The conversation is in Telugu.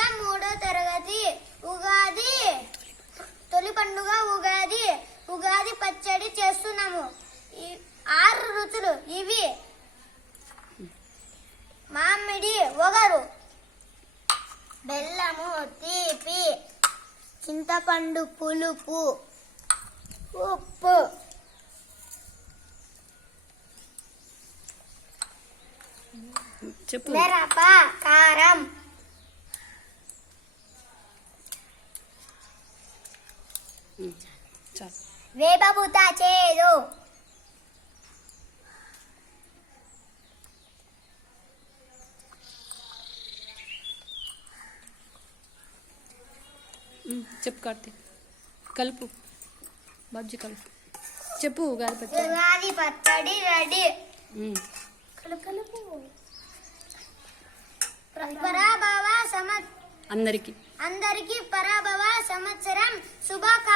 ఇంకా 3వ తరగతి. ఉగాది తొలి పండుగ ఉగాది. ఉగాది పచ్చడి చేస్తున్నాము. 6 రుచులు ఇవి: మామిడి ఒగరు, బెల్లము తీపి, చింతపండు పులుపు, ఉప్పు. చెప్పు. మిరప కారం. వేపపూత చేదు. చెప్పు కార్తీక్. కలుపు బాబ్జీ కలుపు. చెప్పు. ఉగాది పచ్చడి. ఉగాది పచ్చడి రెడీ. పరాభవ అందరికి పరాభవ సంవత్సరం శుభాకాంక్షలు.